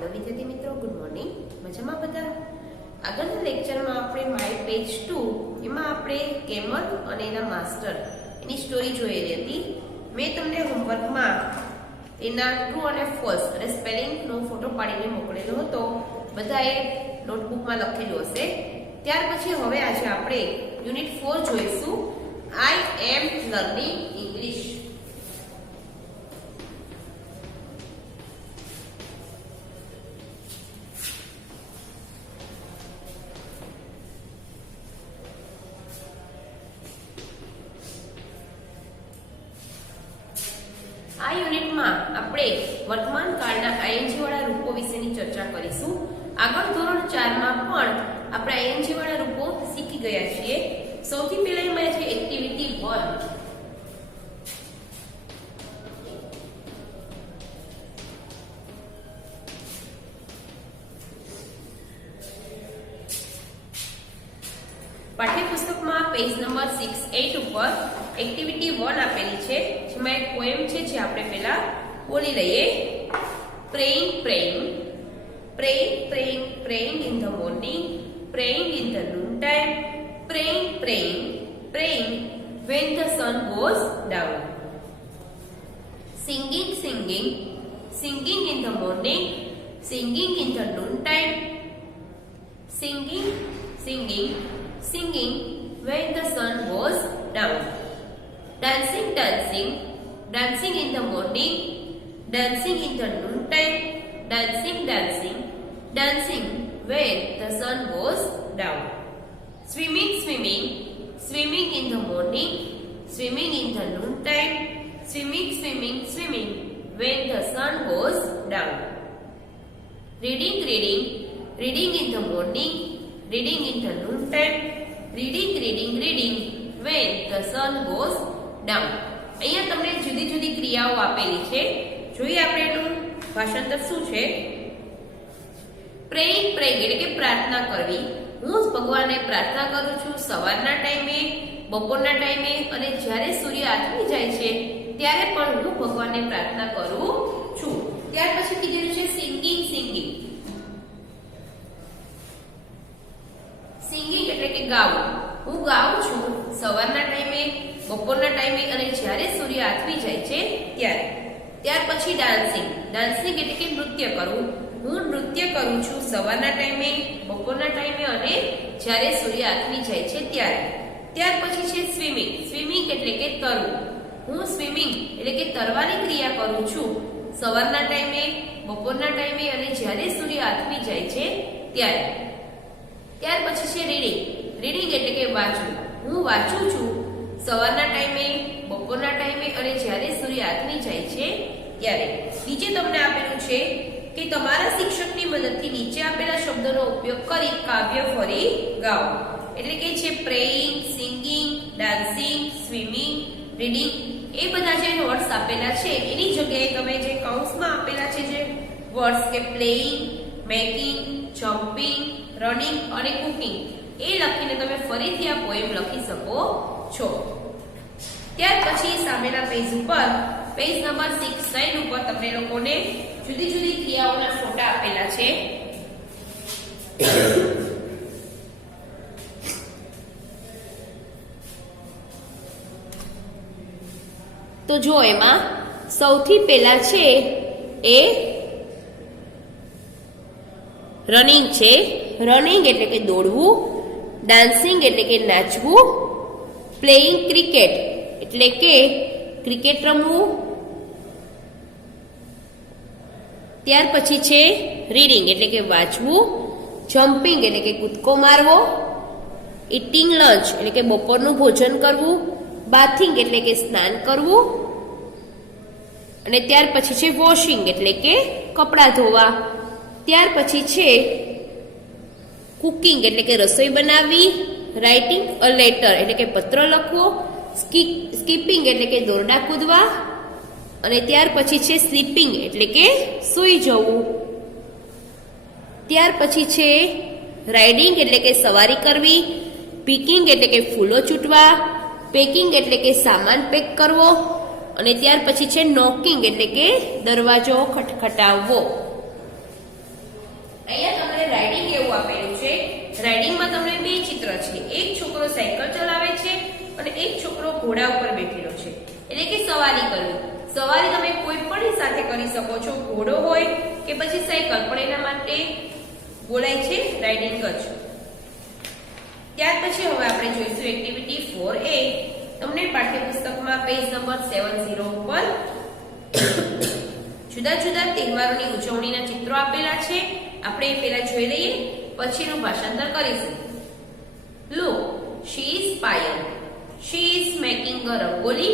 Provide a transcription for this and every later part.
Hello વિદ્યાર્થી મિત્રો, good morning. મજામાં બધા? આગળના લેક્ચરમાં આપણે માય પેજ 2 એમાં આપણે કેમલ અને એના માસ્ટર એની સ્ટોરી જોયેલી હતી. મેં તમને હોમવર્કમાં એના ટ્રુ અને ફોલ્સ અને સ્પેલિંગનો ફોટો પાડીને મોકલેલો હતો. બધાએ નોટબુકમાં લખેલું હશે. ત્યાર પછી હવે આજે આપણે યુનિટ 4 જોઈશું. આઈ એમ લર્નિંગ ઇંગ્લિશ. આ યુનિટમાં આપણે વર્તમાન કાળના આઈએનજી વાળા રૂપો વિશેની ચર્ચા કરીશું. આગળ ધોરણ 4 માં પણ આપણે આઈએનજી વાળા રૂપો શીખી ગયા છીએ. સૌથી પહેલા એમાં છે એક્ટિવિટી 1. પાઠ્યપુસ્તકમાં પેજ નંબર 6-8 ઉપર એક્ટિવિટી 1 આપેલી છે, જેમાં એક પોએમ છે જે આપણે પહેલા બોલી લઈએ. Praying praying praying praying praying in the morning, praying in the noon time, praying praying praying when the sun goes down. Singing singing singing in the morning, singing in the noon time, singing singing singing when the sun goes down. Dancing dancing dancing in the morning, dancing in the noon time, dancing dancing dancing when the sun goes down. Swimming swimming swimming in the morning, swimming in the noon time, swimming swimming swimming when the sun goes down. Reading reading reading in the morning, reading in the noon time, reading reading reading when the sun goes down. અહીંયા તમને જુદી જુદી ક્રિયાઓ આપેલી છે. જોઈએ આપણે એનું ભાષાંતર શું છે. પ્રેઇંગ પ્રેઇંગ એટલે કે પ્રાર્થના કરવી. હું ભગવાનને પ્રાર્થના કરું છું સવારના ટાઈમે, બપોરના ટાઈમે અને જ્યારે સૂર્ય આથમી જાય છે ત્યારે પણ હું ભગવાનને પ્રાર્થના કરું છું. ત્યાર પછી કીધેલું છે સિંગિંગ સિંગિંગ. સિંગિંગ એટલે કે ગાવું. હું ગાઉં છું સવારના ટાઈમે, બપોરના ટાઈમે અને જ્યારે સૂર્ય આથમી જાય છે ત્યારે. ત્યાર પછી ડાન્સિંગ. ડાન્સિંગ એટલે કે નૃત્ય કરવું. હું નૃત્ય કરું છું સવારના ટાઈમે, બપોરના ટાઈમે અને જ્યારે સૂર્ય આથમી જાય છે ત્યારે. ત્યાર પછી છે સ્વિમિંગ. સ્વિમિંગ એટલે કે તરવું. હું સ્વિમિંગ એટલે કે તરવાની ક્રિયા કરું છું સવારના ટાઈમે, બપોરના ટાઈમે અને જ્યારે સૂર્ય આથમી જાય છે ત્યારે. ત્યાર પછી છે રીડિંગ. રીડિંગ એટલે કે વાંચવું. હું વાંચું છું સવારના ટાઈમે, બપોરના ટાઈમે અને જ્યારે સૂર્ય આથમી જાય છે ત્યારે. નીચે તમને આપેલું છે કે તમારા શિક્ષકની મદદથી નીચે આપેલા શબ્દોનો ઉપયોગ કરી કાવ્ય ફરી ગાઓ. એટલે કે છે praying, singing, dancing, swimming, reading. એ બધા જે વર્ડ્સ આપેલા છે એની જગ્યાએ તમે જે કૌંસમાં આપેલા છે જે વર્ડ્સ કે પ્લેઇંગ, મેકિંગ, જમ્પિંગ, રનિંગ અને કુકિંગ એ લખીને તમે ફરીથી આ પોએમ લખી શકો છો. ત્યાર પછી સામેના પેજ ઉપર પેજ નંબર 6-9 ઉપર તમને લોકોને જુદી જુદી ક્રિયાઓના ફોટા આપેલા છે. તો જો એમાં સૌથી પહેલા છે એ રનિંગ છે. રનિંગ એટલે કે દોડવું, ડાન્સિંગ એટલે કે નાચવું, પ્લેઇંગ ક્રિકેટ એટલે કે ક્રિકેટ રમવું. ત્યાર પછી છે રીડિંગ એટલે કે વાંચવું, જમ્પિંગ એટલે કે કૂદકો મારવો, ઇટિંગ લંચ એટલે કે બપોરનું ભોજન કરવું, બાથિંગ એટલે કે સ્નાન કરવું અને ત્યાર પછી છે વોશિંગ એટલે કે કપડાં ધોવા. ત્યાર પછી છે કુકિંગ એટલે કે રસોઈ બનાવવી, રાઇટિંગ અ લેટર એટલે કે પત્ર લખવો, સ્કીપિંગ એટલે કે દોરડા કૂદવા અને ત્યાર પછી છે સ્લીપિંગ એટલે કે સૂઈ જવું. ત્યાર પછી છે રાઇડિંગ એટલે કે સવારી કરવી, પિકિંગ એટલે કે ફૂલો ચૂંટવા, પેકિંગ એટલે કે સામાન પેક કરવો અને ત્યાર પછી છે નોકિંગ એટલે કે દરવાજો ખટખટાવવો. અહીંયા તમને રાઇડિંગ એવું આપેલું છે. રાઇડિંગમાં તમને બે ચિત્ર છે. એક છોકરો સાયકલ ચલાવે છે અને એક છોકરો ઘોડા ઉપર બેઠેલો છે, એટલે કે સવારી કરવી. સવારી તમે કોઈ પણ સાથે કરી શકો છો, ઘોડો હોય કે પછી સાયકલ, પણ એના માટે બોલાય છે રાઇડિંગ જ. ત્યાર પછી હવે આપણે જોઈશું એક્ટિવિટી 4A. તમને પાઠ્યપુસ્તકમાં પેજ નંબર 70 ઉપર જુદા જુદા તહેવારોની ઉજવણીના ચિત્રો આપેલા છે. આપણે એ પહેલા જોઈ લઈએ, પછીનું ભાષાંતર કરીશું. Look, she is Payal. She is making a rangoli.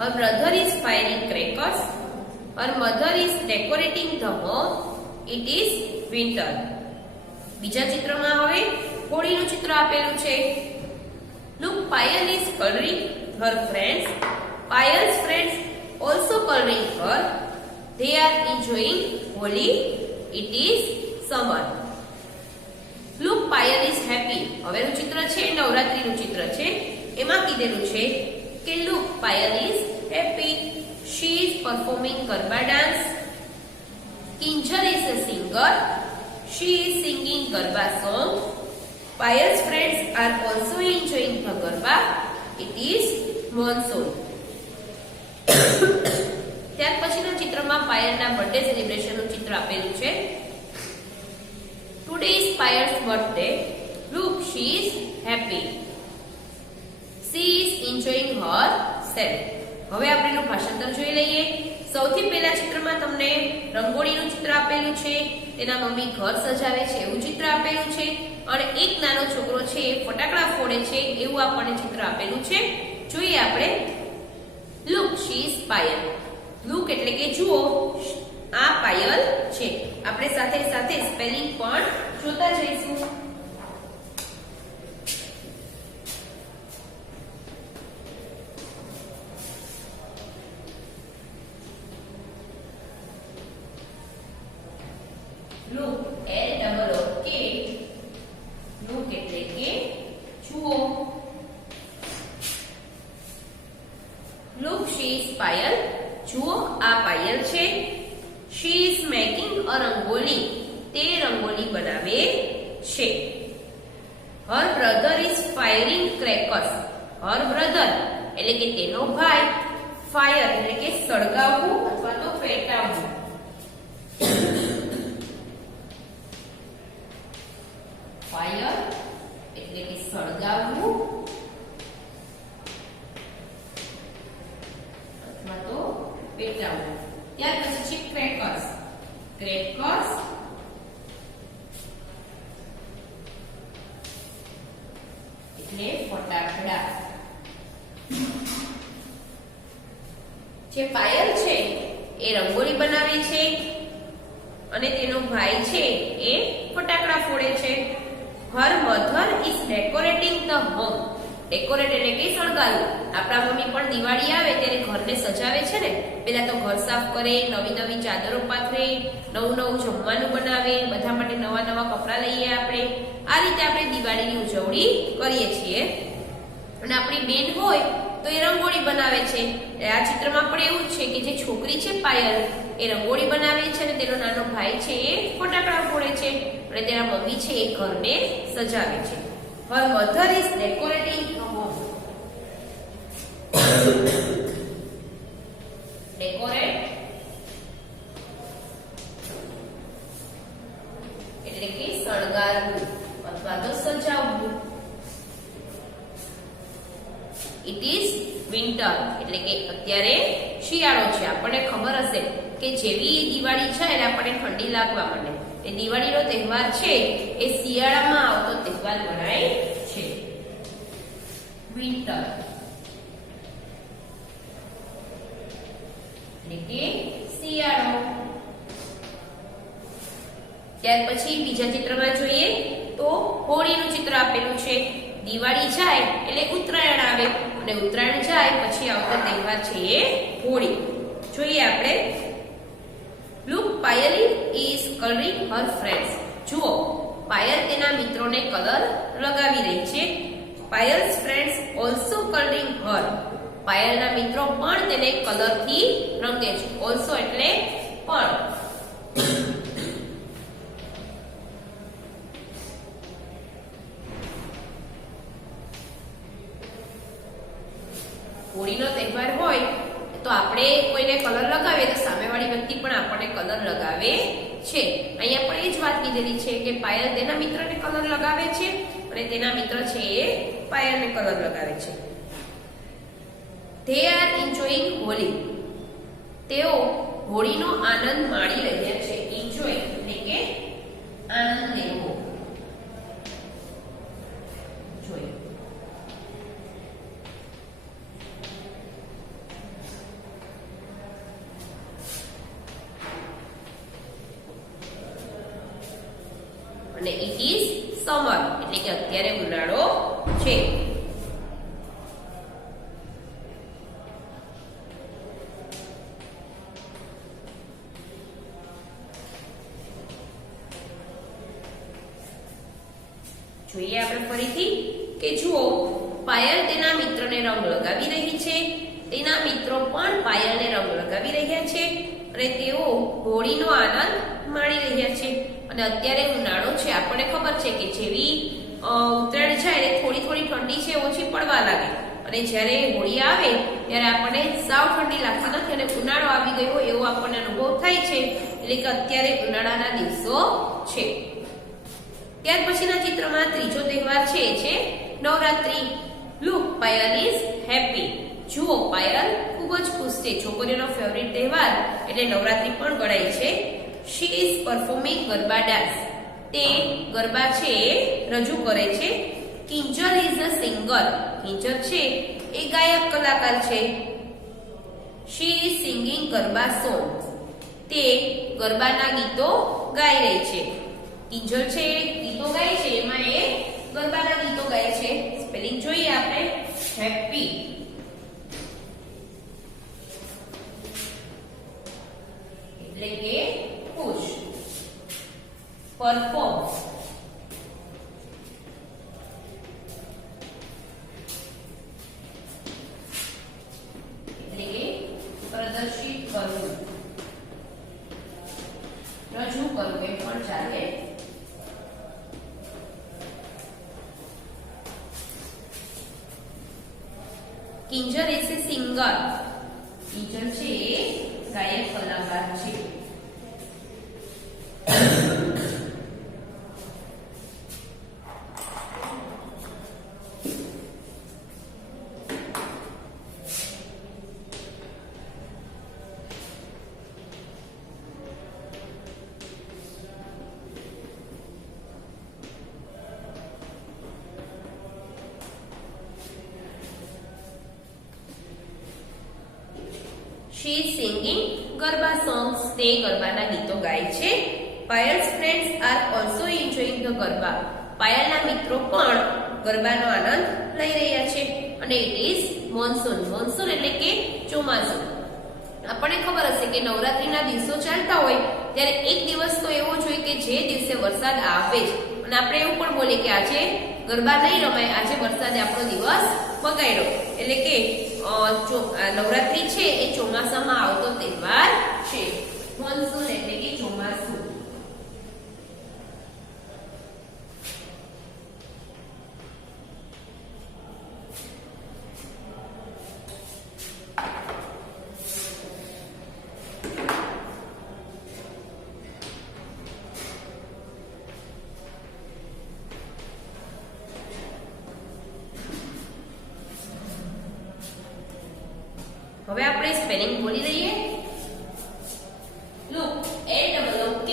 Her brother is firing crackers. Her mother is decorating the home. It is winter. બીજા ચિત્રમાં હવે હોળીનું ચિત્ર આપેલું છે. Look, Payal is coloring her friends. Payal's friends also coloring her. They are enjoying Holi. It is summer. Look, Payal is happy. હવેનું ચિત્ર છે નવરાત્રીનું ચિત્ર છે. એમાં કીધેલું છે કે look, Payal is happy. She is performing Garba dance. Kinjal is a singer. She is singing Garba song. Payal's friends are also enjoying the Garba. It is monsoon. ત્યાર પછીના ચિત્રમાં પાયલના બર્થડે સેલિબ્રેશનનું ચિત્ર આપેલું છે. Today is Payal's birthday. Look, she is happy. She is enjoying herself. હવે આપણે એનું ભાષાંતર જોઈ લઈએ. સૌથી પહેલા ચિત્રમાં તમને રંગોળીનું ચિત્ર આપેલું છે. તેના મમ્મી ઘર સજાવે છે એવું ચિત્ર આપેલું છે અને એક નાનો છોકરો છે એ ફટાકડા ફોડે છે એવું આપણને ચિત્ર આપેલું છે. જોઈએ આપણે. Look, she is Payal. Look એટલે કે જુઓ, આ પાયલ છે. આપણે સાથે સાથે સ્પેલિંગ પણ જોતા જઈશું. Look, L-O-O-K. Look એટલે કે જુઓ. Look, she is Payal. જુઓ, આ પાયલ છે. She is making a rangoli. તે રંગોલી બનાવે છે. Her brother is firing crackers. Her brother એટલે કે તેનો ભાઈ. Fire એટલે કે સળગાવવું અથવા તો પેટાવવું. Fire એટલે કે સળગાવવું અથવા તો પેટાવવું. ત્યાર પછી છે ક્રેકર્સ. ક્રેકર્સ એટલે ફટાકડા. જે પાયલ છે એ રંગોળી બનાવે છે અને તેનો ભાઈ છે એ ફટાકડા ફોડે છે. Her mother is decorating the home. Decorate એટલે કે શણગારવું. આપણા મમ્મી પણ દિવાળી આવે ત્યારે ઘરને સજાવે છે ને. પહેલા તો ઘર સાફ કરે, નવી નવી ચાદરો પાથરે, નવું નવું જમવાનું બનાવે, બધા માટે નવા નવા કપડાં લઈએ આપણે. આ રીતે આપણે દિવાળીની ઉજવણી કરીએ છીએ. અને આપણી બેન હોય તો એ રંગોળી બનાવે છે. આ ચિત્રમાં પણ એવું જ છે કે જે છોકરી છે પાયલ એ રંગોળી બનાવે છે અને તેનો નાનો ભાઈ છે એ ફટાકડા ફોડે છે અને તેના મમ્મી છે એ ઘરને સજાવે છે. Her mother is decorating the home. Decorate એટલે કે શણગારવું અથવા તો સજાવવું. It is winter એટલે કે અત્યારે શિયાળો છે. આપણને ખબર હશે કે જેવી દિવાળી છે એટલે આપણને ઠંડી લાગવા માંડે. એ દિવાળીનો તહેવાર છે એ શિયાળામાં આવતો તહેવાર ગણાય છે. વિન્ટર એટલે કે શિયાળો. ત્યાર પછી બીજા ચિત્રમાં જોઈએ તો હોળીનું ચિત્ર આપેલું છે. દિવાળી જાય એટલે ઉત્તરાયણ આવે અને ઉત્તરાયણ જાય પછી આવતો તહેવાર છે એ હોળી. જોઈએ આપણે. Look, Payal is coloring her friends. જુઓ, પાયલ તેના મિત્રોને કલર લગાવી રહી છે. Payal's friends also coloring her. પાયલના મિત્રો પણ તેને કલરથી રંગે છે. also એટલે પણ. તહેવાર હોય તો આપણે કોઈને કલર લગાવીએ તો સામેવાળી વ્યક્તિ પણ આપણને કલર લગાવે છે. અહીંયા પણ એ જ વાત કીધેલી છે કે પાયલ તેના મિત્રને કલર લગાવે છે અને તેના મિત્ર છે એ પાયલને કલર લગાવે છે. They are enjoying Holi. તેઓ હોળીનો આનંદ માણી રહ્યા છે. એન્જોય એટલે કે આનંદ લેવો. જોઈ અને ઇટ ઇઝ સમર એટલે કે અત્યારે ઉનાળો છે. જોઈએ આપણે ફરીથી કે જુઓ પાયલ તેના મિત્રને રંગ લગાવી રહી છે, તેના મિત્રો પણ પાયલને રંગ લગાવી રહ્યા છે અને તેઓ હોળીનો આનંદ માણી રહ્યા છે. અને અત્યારે ઉનાળો છે, આપણને ખબર છે કે જેવી ઉત્તરાયણ જાય એટલે થોડી થોડી ઠંડી છે ઓછી પડવા લાગે અને જ્યારે હોળી આવે ત્યારે આપણને સાવ ઠંડી લાગતી નથી અને ઉનાળો આવી ગયો એવો આપણને અનુભવ થાય છે. એટલે કે અત્યારે ઉનાળાના દિવસો છે. ત્યાર પછીના ચિત્રમાં ત્રીજો તહેવાર છે Navratri. Look Payal is happy. જુઓ પાયલ ખૂબ જ ખુશ છે. છોકરીઓનો ફેવરિટ તહેવાર એટલે નવરાત્રી પણ ગણાય છે. She is performing garba dance. તે ગરબા છે રજૂ કરે છે. Kinjal is a singer. Kinjal છે એ ગાયક કલાકાર છે. She is singing garba song. તે ગરબાના ગીતો ગાઈ રહી છે. કિંજલ છે ગીતો ગાય છે, એમાં એ ગરબાના ગીતો ગાય છે. સ્પેલિંગ જોઈએ આપણે. હેપી એટલે કે ખુશ. પરફોર્મ એટલે કે પ્રદર્શિત કરવું, રજૂ કરવું એ પણ ચાલે. Kinjal is a singer. Kinjal છે ગાયક કલાકાર છે. She is singing garba songs. તે ગરબાના ગીતો ગાય છે. Payal's friends are also enjoying the garba. પાયલના મિત્રો પણ ગરબાનો આનંદ લઈ રહ્યા છે. અને it is monsoon. monsoon એટલે કે ચોમાસું. આપણને ખબર હશે કે નવરાત્રીના દિવસો ચાલતા હોય ત્યારે એક દિવસ તો એવો જોઈએ કે જે દિવસે વરસાદ આવે જ. અને આપણે એવું પણ બોલીએ કે આજે ગરબા નહીં રમાય, આજે વરસાદે આપણો દિવસ બગાડ્યો. એટલે કે નવરાત્રી છે એ ચોમાસામાં આવતો તહેવાર છે. મોન્સૂન એટલે કે ચોમાસું. હવે આપણે સ્પેલિંગ બોલી લઈએ. Look LOOK.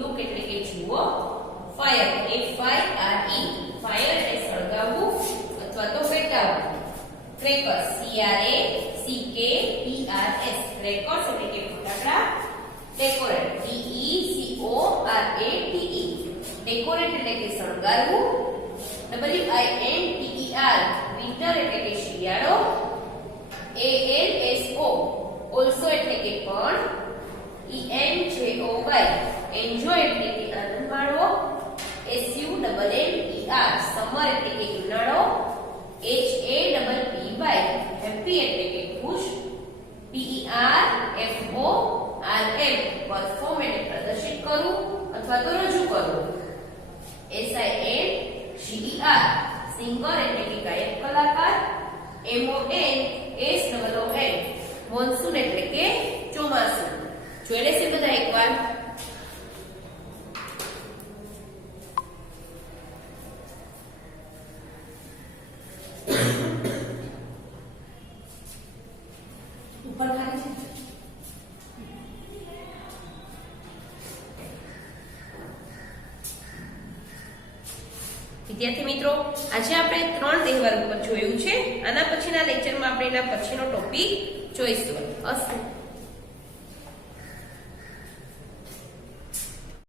લુક એટલે કે જુઓ. Fire FIRE. ફાયર એટલે સળગાવવું અથવા તો પેટાવવું. Crackers CRACKERS. ક્રેકર્સ એટલે કે ફટાકડા. Decorate DECORATE. ડેકોરેટ એટલે કે શણગારવું. WINTER. વિન્ટર એટલે કે શિયાળો. ALSO also એટલે કે પણ. ENJOY એન્જોય એટલે કે આનંદ માણવો. SUMMER સમર એટલે કે ઉનાળો. HAPPY હેપી એટલે કે ખુશ. PERFORM પરફોર્મ એટલે પ્રદર્શિત કરવું અથવા તો રજૂ કરવું. SINGER સિંગર એટલે કે ગાયક કલાકાર. MON SOON મોન્સૂન એટલે કે ચોમાસું. જોઈ લેશે બધા એકવાર. ઉપર ખાલી છે. વિદ્યાર્થી મિત્રો, આજે આપણે 3 તહેવાર ઉપર જોયું છે. આના પછીના લેક્ચરમાં આપણે એના પછીનો ટોપિક જોઈશું. અસ્તુ.